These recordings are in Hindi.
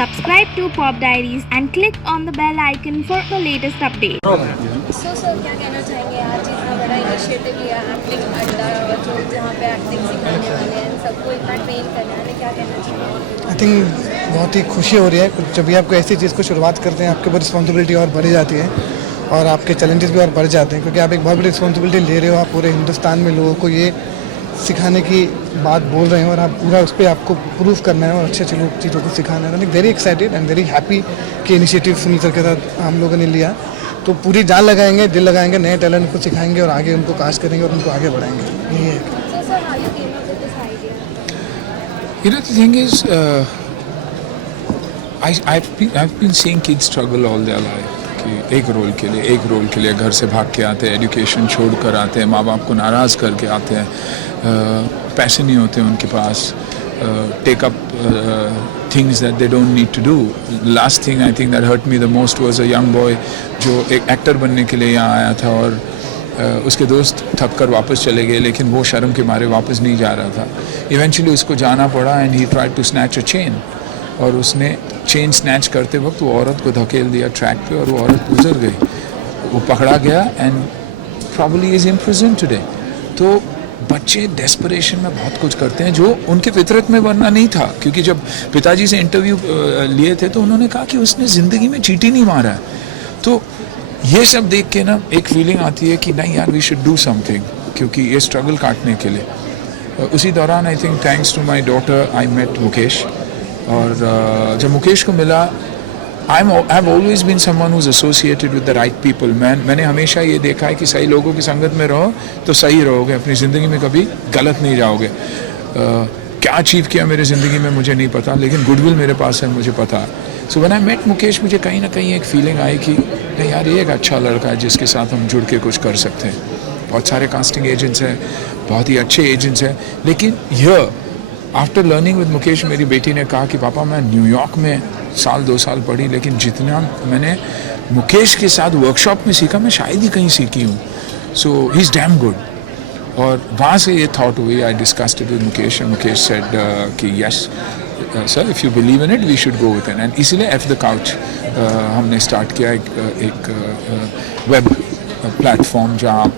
Subscribe to Pop Diaries and click on the bell icon for the latest updates. Sir क्या कहना चाहेंगे आज इतना बड़ा इनिशिएटिव लिया एक्टिंग अड्डा जो जहाँ पे एक्टिंग सिखाने वाले हैं सबको इतना ट्रेन करने वाले, क्या कहना चाहेंगे? आई थिंक बहुत ही खुशी हो रही है जब भी आपको ऐसी चीज़ को शुरुआत करते हैं, आपके ऊपर रिस्पॉन्सिबिलिटी और बढ़ जाती है और आपके चैलेंजेस भी और बढ़ जाते हैं, क्योंकि आप एक बहुत बड़ी रिस्पॉन्सिबिलिटी ले रहे हो। आप पूरे हिंदुस्तान में लोगों को ये सिखाने की बात बोल रहे हैं और आप पूरा उस पर आपको प्रूफ करना है और अच्छे अच्छे लोग चीज़ों को सिखाना है। Very excited and very happy कि इनिशिएटिव सुनील सर के साथ हम लोगों ने लिया, तो पूरी जान लगाएंगे, दिल लगाएंगे, नए टैलेंट को सिखाएंगे और आगे उनको कास्ट करेंगे और उनको आगे बढ़ाएंगे। यही है। Sir how you came up with this idea? You know, the thing is, I've been seeing kids struggle all their life. कि एक रोल के लिए घर से भाग के आते हैं, एजुकेशन छोड़ कर आते हैं, माँ बाप को नाराज़ करके आते हैं, पैसे नहीं होते उनके पास, take up things that they don't need to do. Last thing I think that hurt me the most was a young boy जो एक एक्टर बनने के लिए यहाँ आया था और उसके दोस्त थक कर वापस चले गए, लेकिन वो शर्म के मारे वापस नहीं जा रहा था। इवेंचुअली उसको जाना पड़ा and he tried to snatch a chain, और उसने चेन स्नैच करते वक्त वो औरत को धकेल दिया ट्रैक पे और वो औरत गुजर गई, वो पकड़ा गया and probably is imprison today. तो बच्चे डेस्परेशन में बहुत कुछ करते हैं जो उनके फितरत में वरना नहीं था, क्योंकि जब पिताजी से इंटरव्यू लिए थे तो उन्होंने कहा कि उसने ज़िंदगी में चींटी नहीं मारा है। तो ये सब देख के ना एक फीलिंग आती है कि नहीं यार, वी शुड डू समथिंग, क्योंकि ये स्ट्रगल काटने के लिए। उसी दौरान I think thanks to my daughter I met Mukesh, और जब मुकेश को मिला, I have always been someone who is associated with the right people. मैंने हमेशा ये देखा है कि सही लोगों की संगत में रहो तो सही रहोगे, अपनी ज़िंदगी में कभी गलत नहीं जाओगे। क्या अचीव किया मेरी ज़िंदगी में मुझे नहीं पता, लेकिन गुडविल मेरे पास है, मुझे पता है। So when I met Mukesh, मुझे कहीं ना कहीं एक फीलिंग आई कि नहीं यार, ये एक अच्छा लड़का है जिसके साथ हम जुड़ के कुछ कर सकते हैं। बहुत सारे कास्टिंग एजेंट्स हैं, बहुत ही अच्छे एजेंट्स हैं, लेकिन यह आफ्टर लर्निंग विद मुकेश, मेरी बेटी ने कहा कि पापा मैं न्यूयॉर्क में 1-2 साल पढ़ी, लेकिन जितना मैंने मुकेश के साथ वर्कशॉप में सीखा मैं शायद ही कहीं सीखी हूँ। So he is damn good. और वहाँ से ये थॉट हुई, I discussed it with Mukesh and Mukesh said कि yes sir, if you believe in it we should go with it. And इसीलिए एफ द काउच हमने स्टार्ट किया, एक वेब प्लेटफॉर्म जहाँ आप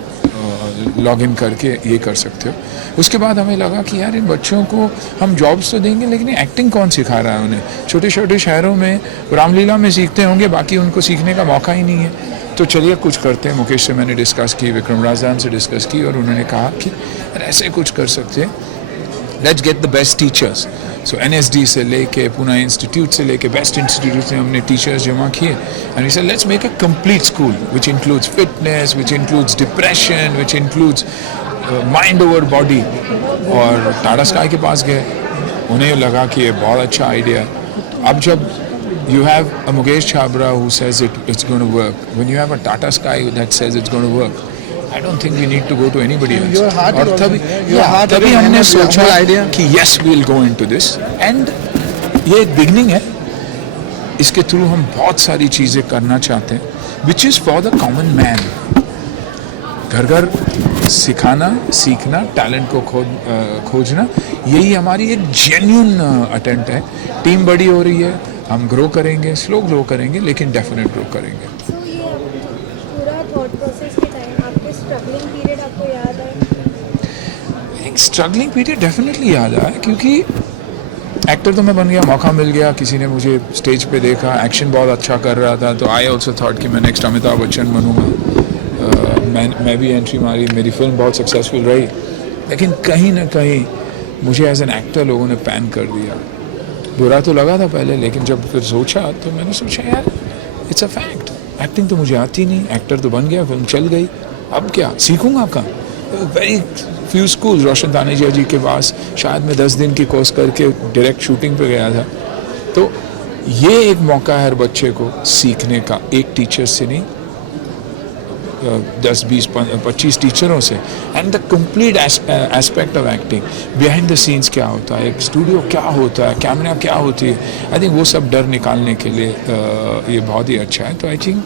लॉग इन करके ये कर सकते हो। उसके बाद हमें लगा कि यार इन बच्चों को हम जॉब्स तो देंगे, लेकिन एक्टिंग कौन सिखा रहा है उन्हें? छोटे छोटे शहरों में रामलीला में सीखते होंगे, बाकी उनको सीखने का मौका ही नहीं है। तो चलिए कुछ करते हैं। मुकेश से मैंने डिस्कस की, विक्रम राजान से डिस्कस की, और उन्होंने कहा कि ऐसे कुछ कर सकते हैं, let's get the best teachers. So NSD से लेके पूना इंस्टीट्यूट से लेके बेस्ट इंस्टीट्यूट से हमने टीचर्स जमा किए, and we said let's make a complete school which includes fitness, which includes depression, which includes mind over body. और टाटा स्काई के पास गए, उन्हें लगा कि ये बहुत अच्छा आइडिया है। अब जब you have a Mukesh Chhabra who says it's going to work, when you have a Tata Sky that says it's going to work, I don't think we need to go to anybody else. और तभी हमने सोचा कि yes we'll go into this, and ये एक बिगनिंग है। इसके थ्रू हम बहुत सारी चीज़ें करना चाहते हैं which is for the common man। घर घर सिखाना, सीखना, टैलेंट को खोजना, यही हमारी एक जेन्युइन अटेम्प्ट है। टीम बड़ी हो रही है, हम ग्रो करेंगे, स्लो ग्रो करेंगे, लेकिन डेफिनेट ग्रो करेंगे। सो ये पूरा थॉट प्रोसेस के टाइम आपके स्ट्रगलिंग पीरियड आपको याद है? स्ट्रगलिंग पीरियड डेफिनेटली याद आया, क्योंकि एक्टर तो मैं बन गया, मौका मिल गया, किसी ने मुझे स्टेज पे देखा, एक्शन बहुत अच्छा कर रहा था, तो आई ऑल्सो थॉट कि मैं नेक्स्ट अमिताभ बच्चन बनूंगा। मैं भी एंट्री मारी, मेरी फिल्म बहुत सक्सेसफुल रही, लेकिन कहीं ना कहीं मुझे एज एन एक्टर लोगों ने पैन कर दिया। बुरा तो लगा था पहले, लेकिन जब फिर सोचा तो मैंने सोचा यार इट्स अ फैक्ट, एक्टिंग तो मुझे आती नहीं, एक्टर तो बन गया, फिल्म चल गई, अब क्या सीखूंगा कहाँ? वेरी फ्यू स्कूल, रोशन तानेजा जी के पास शायद मैं 10 दिन की कोर्स करके डायरेक्ट शूटिंग पे गया था। तो ये एक मौका है हर बच्चे को सीखने का, एक टीचर से नहीं, 10, 20, 25 टीचरों से। And the complete aspect of acting, behind the scenes क्या होता है, एक स्टूडियो क्या होता है, कैमरा क्या होती है, आई थिंक वो सब डर निकालने के लिए ये बहुत ही अच्छा है। तो आई थिंक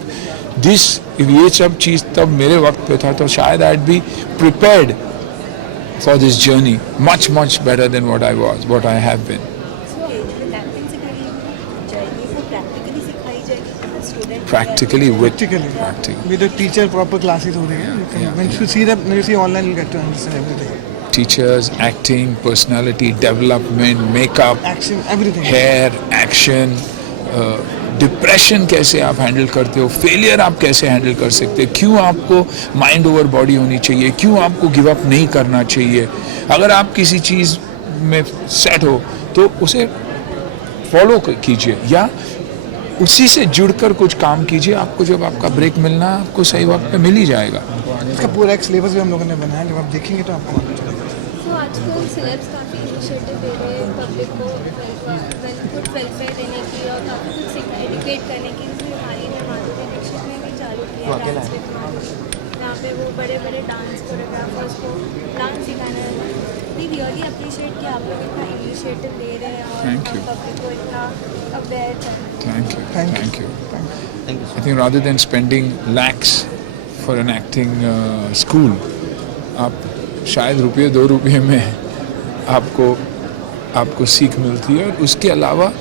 ये सब चीज़ तब मेरे वक्त पे था, तो शायद I be prepared for this journey much better than what I have been. So acting से कहीं जाएगी वो प्रैक्टिकली सिखाई जाएगी student Practically with Practically. With the teacher, proper classes हो रही हैं. When you see that, when you see online, you get to understand everything. teachers, acting, personality development, makeup, Action, everything. hair, action, depression कैसे आप हैंडल करते हो, फेलियर आप कैसे हैंडल कर सकते हो, क्यों आपको माइंड ओवर बॉडी होनी चाहिए, क्यों आपको गिव अप नहीं करना चाहिए, अगर आप किसी चीज़ में सेट हो तो उसे फॉलो कीजिए या उसी से जुड़कर कुछ काम कीजिए. आपको जब आपका ब्रेक मिलना आपको सही वक्त पे मिल ही जाएगा. इसका पूरा एक सिलेबस भी हम लोगों ने बनाया, जब आप देखेंगे तो आपको मालूम चलेगा. तो आजकल सेलेब्स काफ़ी इनिशिएटिव दे रहे हैं पब्लिक को गुड वेलफेयर देने की और काफ़ी कुछ एडुकेट करने की. जैसे हमारी ने माधुरी दीक्षित ने भी चालू किया डांस विद माधुरी, जहाँ पे वो बड़े बड़े डांस कोरियोग्राफर्स को डांस सिखाने लगे. वी रियली अप्रिशिएट कि आप लोग इतना इनिशिएटिव ले रहे हैं और Thank you. पब्लिक को इतना अवेयर कर रहे हैं. Thank you. I think rather than spending lakhs for an acting school, आप शायद रुपये 2 रुपये में आपको सीख मिलती है. और उसके अलावा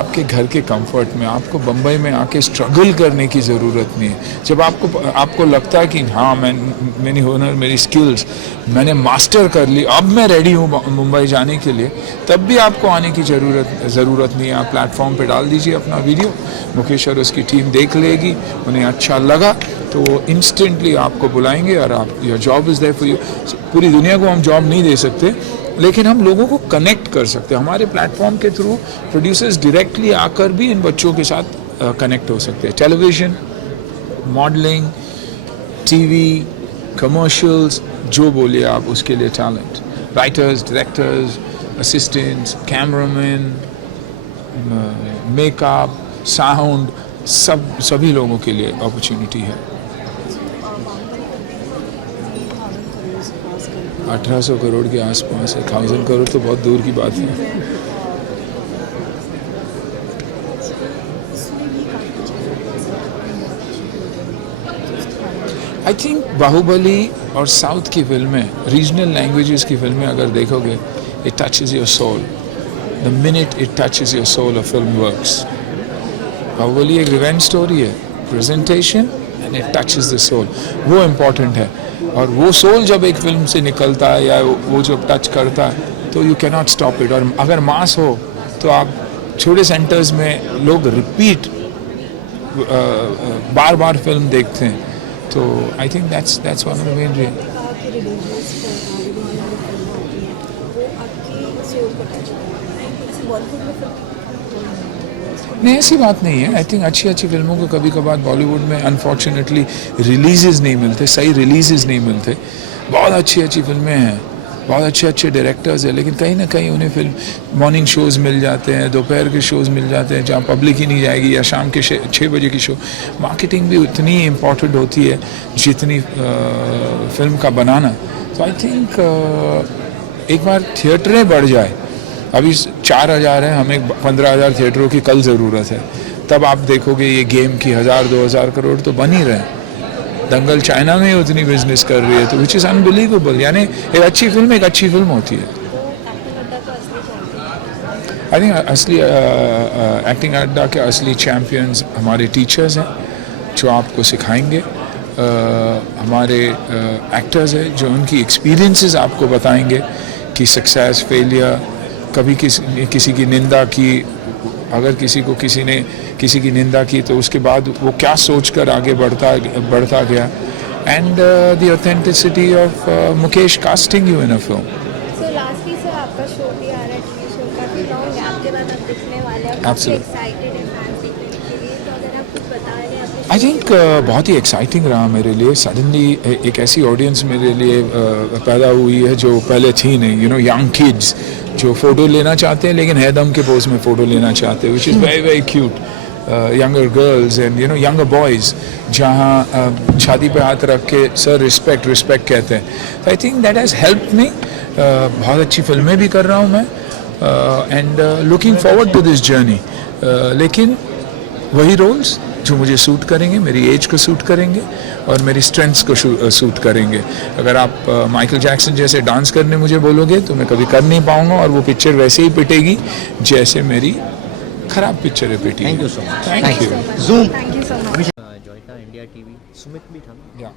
आपके घर के कंफर्ट में आपको बम्बई में आके स्ट्रगल करने की ज़रूरत नहीं है. जब आपको लगता है कि हाँ मेरी हुनर, मेरी स्किल्स मैंने मास्टर कर ली, अब मैं रेडी हूँ मुंबई जाने के लिए, तब भी आपको आने की ज़रूरत नहीं है. आप प्लेटफॉर्म पे डाल दीजिए अपना वीडियो, मुकेश और उसकी टीम देख लेगी, उन्हें अच्छा लगा तो वो इंस्टेंटली आपको बुलाएंगे और आप your job is there for you. पूरी दुनिया को हम जॉब नहीं दे सकते, लेकिन हम लोगों को कनेक्ट कर सकते हैं. हमारे प्लेटफॉर्म के थ्रू प्रोड्यूसर्स डायरेक्टली आकर भी इन बच्चों के साथ कनेक्ट हो सकते हैं. टेलीविज़न, मॉडलिंग, टीवी, कमर्शियल्स, जो बोलिए आप उसके लिए talent. Writers, directors, assistants, cameraman, makeup, sound, सभी लोगों के लिए अपॉर्चुनिटी है. 1800 करोड़ के आसपास है. 1000 करोड़ तो बहुत दूर की बात है. आई थिंक बाहुबली और साउथ की फिल्में, रीजनल लैंग्वेजेस की फिल्में अगर देखोगे, it touches your soul. The minute it touches your soul, a film works. Baahubali एक रिवेंज स्टोरी है, presentation and it touches the soul, वो इम्पॉर्टेंट है. और वो सोल जब एक फिल्म से निकलता है या वो जब टच करता है तो you can not stop it. और अगर मास हो तो आप छोटे सेंटर्स में लोग रिपीट बार बार फिल्म देखते हैं. तो I think that's one of the main reason. नहीं, ऐसी बात नहीं है. आई थिंक अच्छी फिल्मों को कभी कभार बॉलीवुड में अनफॉर्चुनेटली रिलीजेस नहीं मिलते, सही रिलीजेस नहीं मिलते. बहुत अच्छी फिल्में हैं, बहुत अच्छे डायरेक्टर्स हैं, लेकिन कहीं ना कहीं उन्हें फिल्म मॉर्निंग शोज़ मिल जाते हैं, दोपहर के शोज़ मिल जाते हैं जहाँ पब्लिक ही नहीं जाएगी, या शाम के 6 बजे की शो. मार्केटिंग भी उतनी इम्पॉर्टेंट होती है जितनी फिल्म का बनाना. तो आई थिंक एक बार थिएटरें बढ़ जाए, अभी 4000 है, हमें 15000 थिएटरों की कल ज़रूरत है, तब आप देखोगे ये गेम की 1000-2000 करोड़ तो बन ही रहे. दंगल चाइना में उतनी बिजनेस कर रही है, तो विच इज़ अनबिलीवेबल. यानी एक अच्छी फिल्म होती है. आई थिंक असली एक्टिंग अड्डा के असली चैम्पियंस हमारे टीचर्स हैं जो आपको सिखाएंगे, हमारे एक्टर्स हैं जो उनकी एक्सपीरियंसेस आपको बताएंगे कि सक्सेस, फेलियर, कभी किसी की निंदा की, अगर किसी की निंदा की तो उसके बाद वो क्या सोचकर आगे बढ़ता गया. And the authenticity of Mukesh casting you in a film. So lastly sir, आपका शो भी आ रहा है, टीवी शो, काफ़ी लॉन्ग गैप के बाद आप दिखने वाले हैं, काफ़ी एक्साइटेड हैं फैंस देखने के लिए. तो अगर आप कुछ बता रहे हैं अपने. आई थिंक बहुत ही एक्साइटिंग रहा मेरे लिए. सडनली एक ऐसी ऑडियंस मेरे लिए पैदा हुई है जो पहले थी नहीं. यू नो, यंग किड्स जो फ़ोटो लेना चाहते हैं लेकिन है दम के पोज में फ़ोटो लेना चाहते हैं, which is very cute. younger girls and younger boys जहाँ छाती पे हाथ रख के सर रिस्पेक्ट कहते हैं. तो I think that has helped me. बहुत अच्छी फिल्में भी कर रहा हूँ मैं and looking forward to this journey. लेकिन वही रोल्स जो मुझे सूट करेंगे, मेरी एज को सूट करेंगे और मेरी स्ट्रेंथ्स को सूट करेंगे. अगर आप माइकल जैक्सन जैसे डांस करने मुझे बोलोगे तो मैं कभी कर नहीं पाऊँगा और वो पिक्चर वैसे ही पिटेगी जैसे मेरी खराब पिक्चर है पेटी। Thank you so much. Thank you. Zoom Thank you so much. जॉइटा इंडिया टीवी सुमित भी था ना। या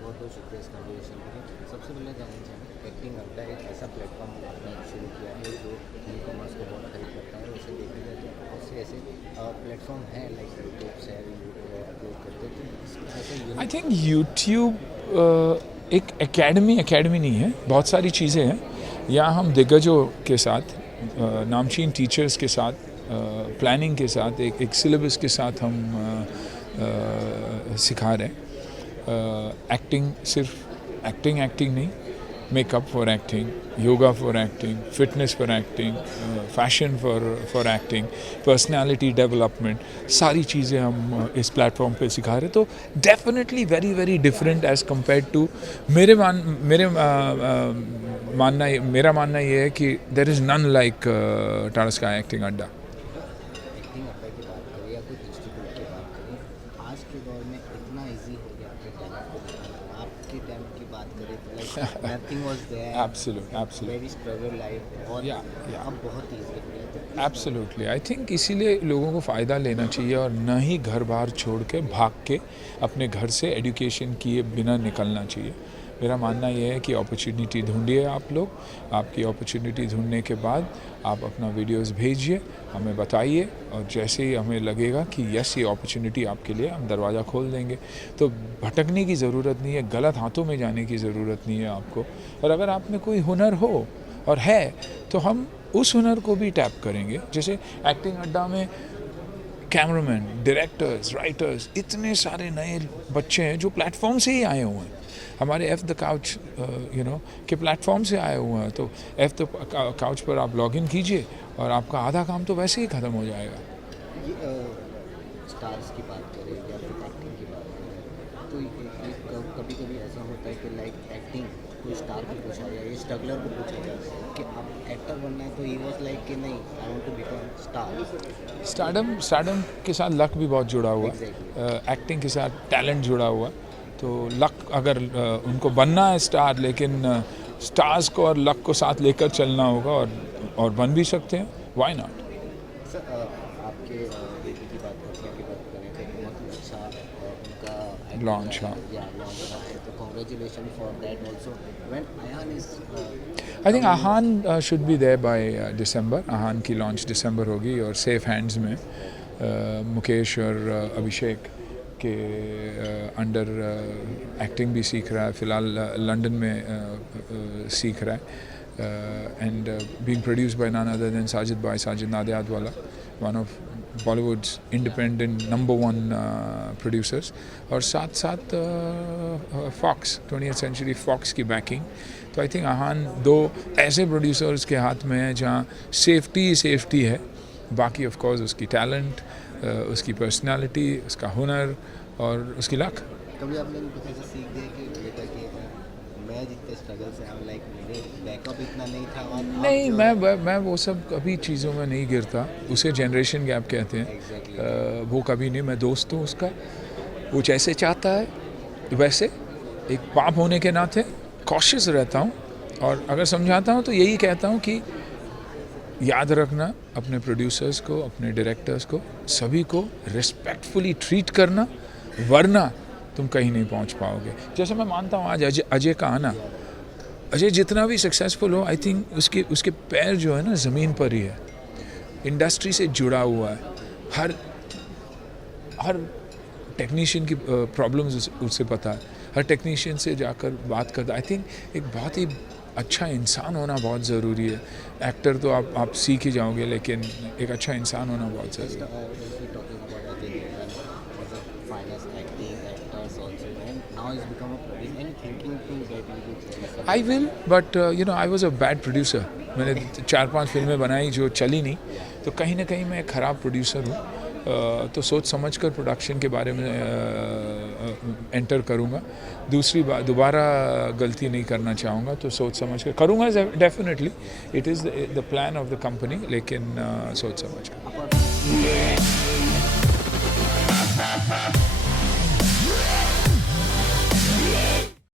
बहुत बहुत शुक्रिया इस कन्वर्सेशन के लिए। सबसे पहले जानना चाहेंगे एक्टिंग अड्डा एक ऐसा प्लेटफॉर्म आपने शुरू किया है जो ई कॉमर्स को बहुत हेल्प करता है। वैसे देखा जाए तो बहुत से ऐसे प्लेटफॉर्म हैं लाइक यूट्यूब से अपलोड करते हैं, तो ऐसे आई थिंक यूट्यूब एक एकेडमी नहीं है, बहुत सारी चीज़ें हैं। यहाँ हम दिग्गजों के साथ नामचीन टीचर्स के साथ प्लानिंग के साथ एक सिलेबस के साथ हम सिखा रहे हैं। एक्टिंग सिर्फ एक्टिंग नहीं, makeup for acting, yoga for acting, fitness for acting, fashion for acting, personality development, सारी चीज़ें हम इस प्लेटफॉर्म पे सिखा रहे हैं। तो definitely very very different as compare to मेरा मानना ये है कि there is none like Tata Sky acting Adda. Acting Adda की बात करें या कोई इंस्टीट्यूट की बात करें, आज के दौर में इतना इजी हो गया आपके टैलेंट को दिखाना। आपके टाइम की बात करें तो like nothing was there, absolutely very struggle life, और Yeah. अब बहुत ईजी हो गया। तो एब्सोल्युटली आई थिंक इसीलिए लोगों को फ़ायदा लेना चाहिए और न ही घर बार छोड़ के भाग के अपने घर से एजुकेशन किए बिना निकलना चाहिए। मेरा मानना ये है कि अपॉर्चुनिटी ढूंढिए आप लोग। आपकी अपॉर्चुनिटी ढूंढने के बाद आप अपना वीडियोस भेजिए, हमें बताइए, और जैसे ही हमें लगेगा कि यस ये अपॉर्चुनिटी आपके लिए, हम दरवाज़ा खोल देंगे। तो भटकने की ज़रूरत नहीं है, गलत हाथों में जाने की ज़रूरत नहीं है आपको। और अगर आप में कोई हुनर हो और है तो हम उस हुनर को भी टैप करेंगे। जैसे एक्टिंग अड्डा में कैमरामैन, डायरेक्टर्स, राइटर्स, इतने सारे नए बच्चे हैं जो प्लेटफॉर्म से ही आए हुए हैं। हमारे एफ द काउच के प्लेटफॉर्म से आए हुए हैं। तो एफ द काउच पर आप लॉगिन कीजिए और आपका आधा काम तो वैसे ही ख़त्म हो जाएगा। ये स्टार्स की बात करें या फिर एक्टिंग की बात करें तो कभी कभी ऐसा होता है कि लाइक एक्टिंग कोई स्टार को पूछा जाए या स्ट्रगलर को पूछा जाए कि आप एक्टर बनना है, तो ही वाज लाइक कि नहीं, I want to become star. Stardom के साथ लक भी बहुत जुड़ा हुआ है। एक्टिंग के साथ टैलेंट जुड़ा हुआ है। तो लक अगर उनको बनना है स्टार, लेकिन स्टार्स को और लक को साथ लेकर चलना होगा और बन भी सकते हैं। Why not. सर आपके बेटी की बात करें तो बहुत अच्छा उनका लॉन्च हाँ। लॉन्च रहा है, तो congratulation for that also. When Ayaan is I think Aahan should be there by December. Aahan की लॉन्च दिसंबर होगी और सेफ हैंड्स में मुकेश और अभिषेक के अंडर एक्टिंग भी सीख रहा है। फ़िलहाल लंदन में सीख रहा है। And being produced by none other than Sajid Nadiadwala, one of Bollywood's independent number 1 producers. और साथ फॉक्स 20th सेंचुरी फॉक्स की बैकिंग। तो आई थिंक आहान 2 ऐसे प्रोड्यूसर्स के हाथ में है जहाँ सेफ्टी है। बाकी ऑफ कोर्स उसकी टैलेंट, उसकी पर्सनालिटी, उसका हुनर और उसकी लक। कभी आपने कुछ ऐसा सीख दिया कि बेटा कि मैं जितने स्ट्रगल से आया, लाइक मेरे बैकअप इतना नहीं था और नहीं, मैं वो सब कभी चीज़ों में नहीं गिरता। उसे जनरेशन गैप कहते हैं। वो कभी नहीं। मैं दोस्त हूँ उसका। वो जैसे चाहता है वैसे, एक बाप होने के नाते कॉशियस रहता हूँ। और अगर समझाता हूँ तो यही कहता हूँ कि याद रखना अपने प्रोड्यूसर्स को, अपने डायरेक्टर्स को, सभी को रिस्पेक्टफुली ट्रीट करना, वरना तुम कहीं नहीं पहुंच पाओगे। जैसे मैं मानता हूँ आज अजय का आना, अजय जितना भी सक्सेसफुल हो, आई थिंक उसके पैर जो है ना ज़मीन पर ही है। इंडस्ट्री से जुड़ा हुआ है। हर टेक्नीशियन की प्रॉब्लम्स उसे पता है। हर टेक्नीशियन से जाकर बात करता। आई थिंक एक बहुत ही अच्छा इंसान होना बहुत ज़रूरी है। एक्टर तो आप सीख ही जाओगे, लेकिन एक अच्छा इंसान होना बहुत ज़रूरी है। I will, but I was a bad producer. मैंने 4-5 फिल्में बनाई जो चली नहीं, तो कहीं ना कहीं मैं एक ख़राब प्रोड्यूसर हूँ। तो सोच समझकर प्रोडक्शन के बारे में एंटर करूँगा। दूसरी बार दोबारा गलती नहीं करना चाहूँगा, तो सोच समझ कर करूँगा। Definitely it is the plan of the company, लेकिन सोच समझ कर।